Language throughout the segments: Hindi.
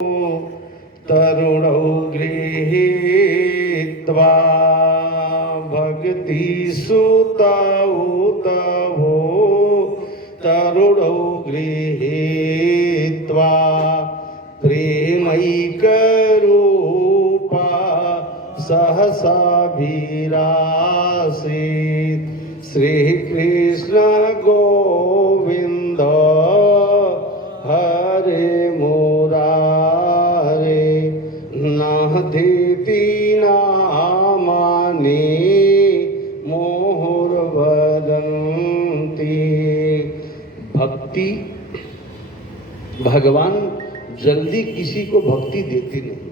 तरुणौ गृहीत्वा भक्ति सुतौ तरुणौ गृहीत्वा प्रेमैकरूपा सहसाभिरासीत् श्रीकृष्ण गोविन्द हरे मुरारे नाहति नामानि मोहुर्वदन्ति। भक्ति, भगवान जल्दी किसी को भक्ति देते नहीं,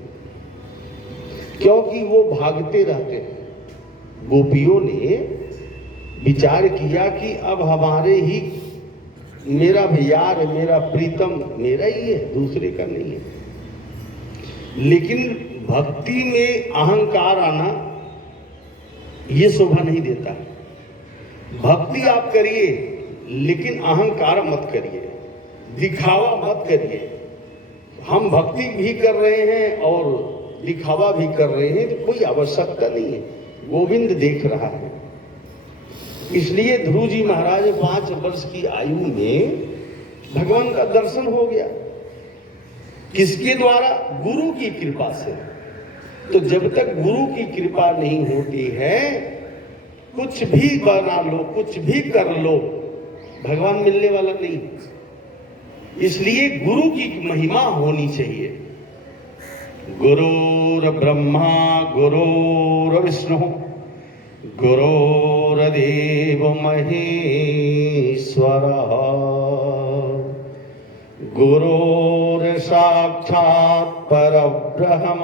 क्योंकि वो भागते रहते हैं। गोपियों ने विचार किया कि अब हमारे ही, मेरा यार, मेरा प्रीतम मेरा ही है, दूसरे का नहीं है। लेकिन भक्ति में अहंकार आना ये शोभा नहीं देता। भक्ति आप करिए, लेकिन अहंकार मत करिए, दिखावा मत करिए। हम भक्ति भी कर रहे हैं और दिखावा भी कर रहे हैं, तो कोई आवश्यकता नहीं है। गोविंद देख रहा है। इसलिए ध्रुव जी महाराज 5 वर्ष की आयु में भगवान का दर्शन हो गया। किसके द्वारा? गुरु की कृपा से। तो जब तक गुरु की कृपा नहीं होती है, कुछ भी बना लो, कुछ भी कर लो, भगवान मिलने वाला नहीं। इसलिए गुरु की महिमा होनी चाहिए। गुरुर ब्रह्मा गुरुर विष्णु गुरुर्देव महेश्वरः गुरुर्साक्षात् परब्रह्म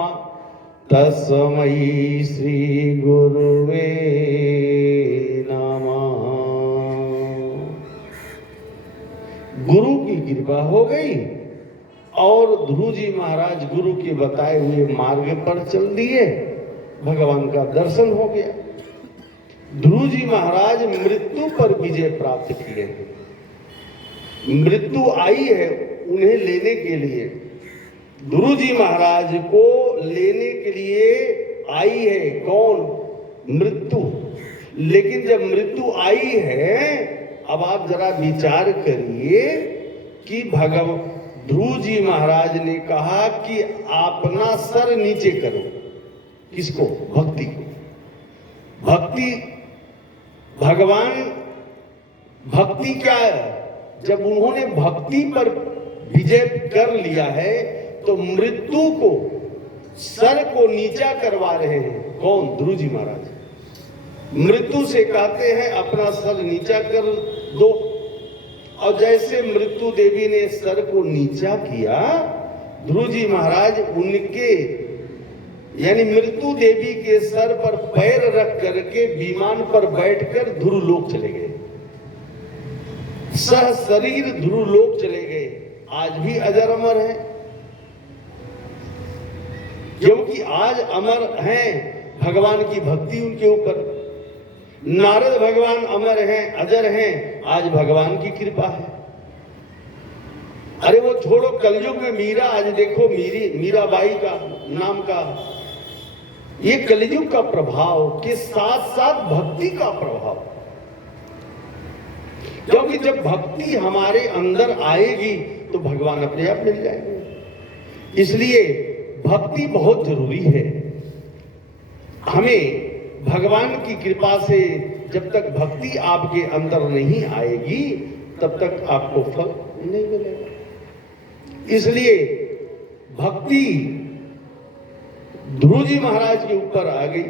तस्मै श्री गुरुवे नमः। गुरु की कृपा हो गई और ध्रुव जी महाराज गुरु के बताए हुए मार्ग पर चल दिए। भगवान का दर्शन हो गया। ध्रुव जी महाराज मृत्यु पर विजय प्राप्त किए हैं। मृत्यु आई है उन्हें लेने के लिए, ध्रुव जी महाराज को लेने के लिए आई है कौन? मृत्यु। लेकिन जब मृत्यु आई है, अब आप जरा विचार करिए कि ध्रुव जी महाराज ने कहा कि अपना सर नीचे करो। किसको? भक्ति को। भक्ति, भगवान, भक्ति क्या है? जब उन्होंने भक्ति पर विजय कर लिया है, तो मृत्यु को, सर को नीचा करवा रहे हैं। कौन? ध्रुव जी महाराज। मृत्यु से कहते हैं अपना सर नीचा कर दो, और जैसे मृत्यु देवी ने सर को नीचा किया, ध्रुव जी महाराज उनके यानी मृत्यु देवी के सर पर पैर रख करके विमान पर बैठकर ध्रुव लोक चले गए। सह शरीर ध्रुव लोक चले गए। आज भी अजर अमर है, क्योंकि आज अमर हैं भगवान की भक्ति उनके ऊपर। नारद भगवान अमर हैं, अजर हैं, आज भगवान की कृपा है। अरे वो छोड़ो, कलयुग में मीरा, आज देखो मीराबाई का नाम का, ये कलयुग का प्रभाव के साथ साथ भक्ति का प्रभाव। क्योंकि जब भक्ति हमारे अंदर आएगी तो भगवान अपने आप मिल जाएंगे। इसलिए भक्ति बहुत जरूरी है। हमें भगवान की कृपा से जब तक भक्ति आपके अंदर नहीं आएगी, तब तक आपको फल नहीं मिलेगा। इसलिए भक्ति ध्रुव जी महाराज के ऊपर आ गई,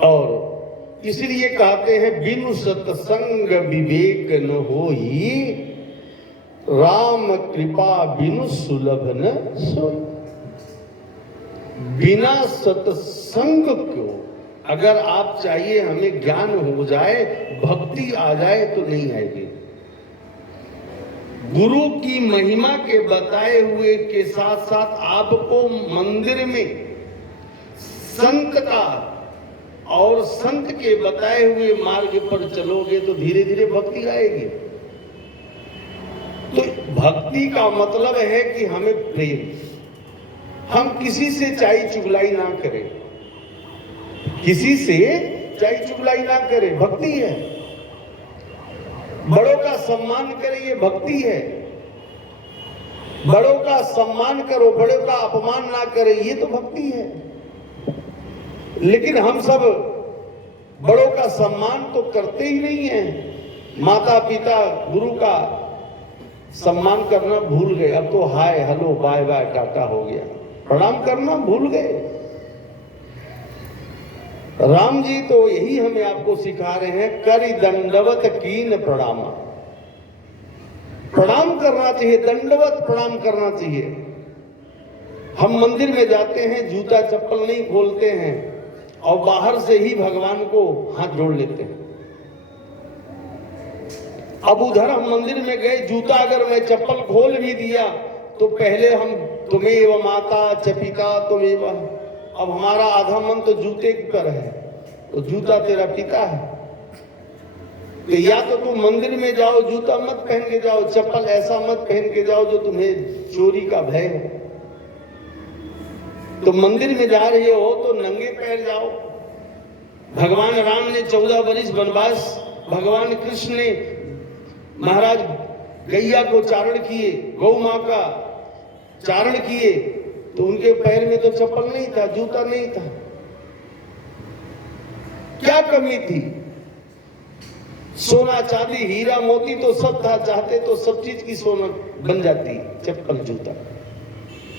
और इसलिए कहते हैं बिनु सत्संग विवेक न होई, राम कृपा बिनु सुलभ न सोई। बिना सत्संग को, अगर आप चाहिए हमें ज्ञान हो जाए, भक्ति आ जाए, तो नहीं आएगी। गुरु की महिमा के बताए हुए के साथ साथ आपको मंदिर में संत का और संत के बताए हुए मार्ग पर चलोगे तो धीरे धीरे भक्ति आएगी। तो भक्ति का मतलब है कि हमें प्रेम, हम किसी से चाई चुगलाई ना करें, किसी से चाई चुगलाई ना करें, भक्ति है। बड़ों का सम्मान करें, ये भक्ति है। बड़ों का सम्मान करो, बड़ों का अपमान ना करें, ये तो भक्ति है। लेकिन हम सब बड़ों का सम्मान तो करते ही नहीं है। माता पिता गुरु का सम्मान करना भूल गए। अब तो hi hello bye bye tata हो गया, प्रणाम करना भूल गए। राम जी तो यही हमें आपको सिखा रहे हैं, करि दंडवत कीन प्रणाम। प्रणाम करना चाहिए, दंडवत प्रणाम करना चाहिए। हम मंदिर में जाते हैं, जूता चप्पल नहीं खोलते हैं और बाहर से ही भगवान को हाथ जोड़ लेते हैं। अब उधर हम मंदिर में गए, जूता अगर मैं चप्पल खोल भी दिया तो पहले हम तुम्हें माता च पिता तुम्हें, अब हमारा आधा मन तो जूते पर है, तो जूता तेरा पिता है। तो या तो तुम मंदिर में जाओ जूता मत पहन के जाओ, चप्पल ऐसा मत पहन के जाओ जो तुम्हें चोरी का भय हो। तो मंदिर में जा रहे हो तो नंगे पैर जाओ। भगवान राम ने 14 वर्ष वनवास, भगवान कृष्ण ने महाराज गैया को चारण किए, गौ मां का चारण किए, तो उनके पैर में तो चप्पल नहीं था, जूता नहीं था। क्या कमी थी? सोना चांदी हीरा मोती तो सब था, चाहते तो सब चीज की सोना बन जाती, चप्पल जूता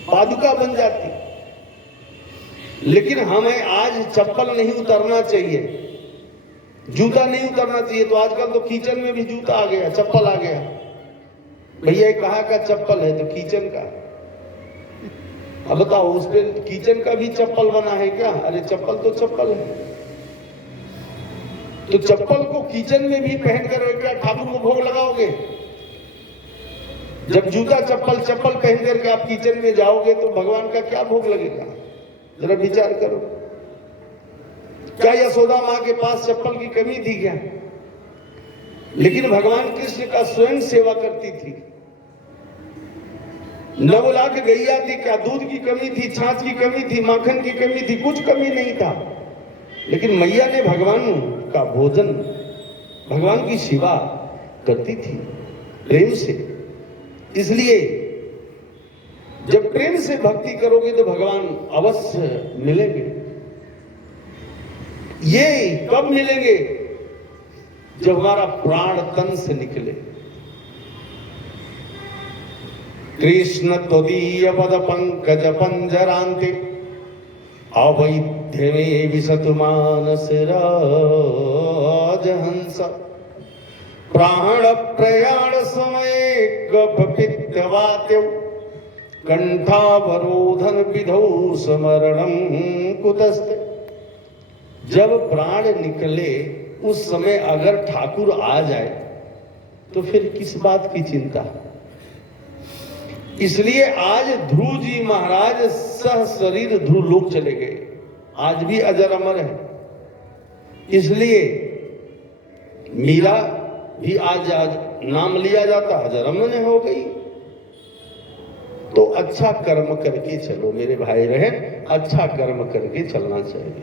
पादुका बन जाती। लेकिन हमें आज चप्पल नहीं उतरना चाहिए, जूता नहीं उतरना चाहिए। तो आजकल तो किचन में भी जूता आ गया, चप्पल आ गया। भैया कहाँ का चप्पल है? तो किचन का। अब बताओ उस पे किचन का भी चप्पल बना है क्या? अरे चप्पल तो चप्पल है। तो चप्पल को किचन में भी पहन कर क्या ठाकुर को भोग लगाओगे? जब जूता चप्पल पहन करके आप किचन में जाओगे तो भगवान का क्या भोग लगेगा? जरा विचार करो। क्या यशोदा मां के पास चप्पल की कमी थी क्या? लेकिन भगवान कृष्ण का स्वयं सेवा करती थी। 9 लाख गैया थी, क्या दूध की कमी थी, छाछ की कमी थी, माखन की कमी थी? कुछ कमी नहीं था। लेकिन मैया ने भगवान का भोजन, भगवान की सेवा करती थी प्रेम से। इसलिए जब प्रेम से भक्ति करोगे तो भगवान अवश्य मिलेंगे। ये कब मिलेंगे? जब हमारा प्राण तन से निकले। कृष्ण त्वदीय पद पंकज पंजरांते अवैध्य में विशतु मानस राजहंस प्राण प्रयाण समय गपित्यवात्य कंठावरोधन विधौ स्मरणम कुतस्ते। जब प्राण निकले उस समय अगर ठाकुर आ जाए तो फिर किस बात की चिंता? इसलिए आज ध्रुव जी महाराज सह शरीर ध्रुव लोक चले गए, आज भी अजर अमर है। इसलिए मीरा भी आज नाम लिया जाता, अजर अमर हो गई। तो अच्छा कर्म करके चलो मेरे भाई, रहे अच्छा कर्म करके चलना चाहिए।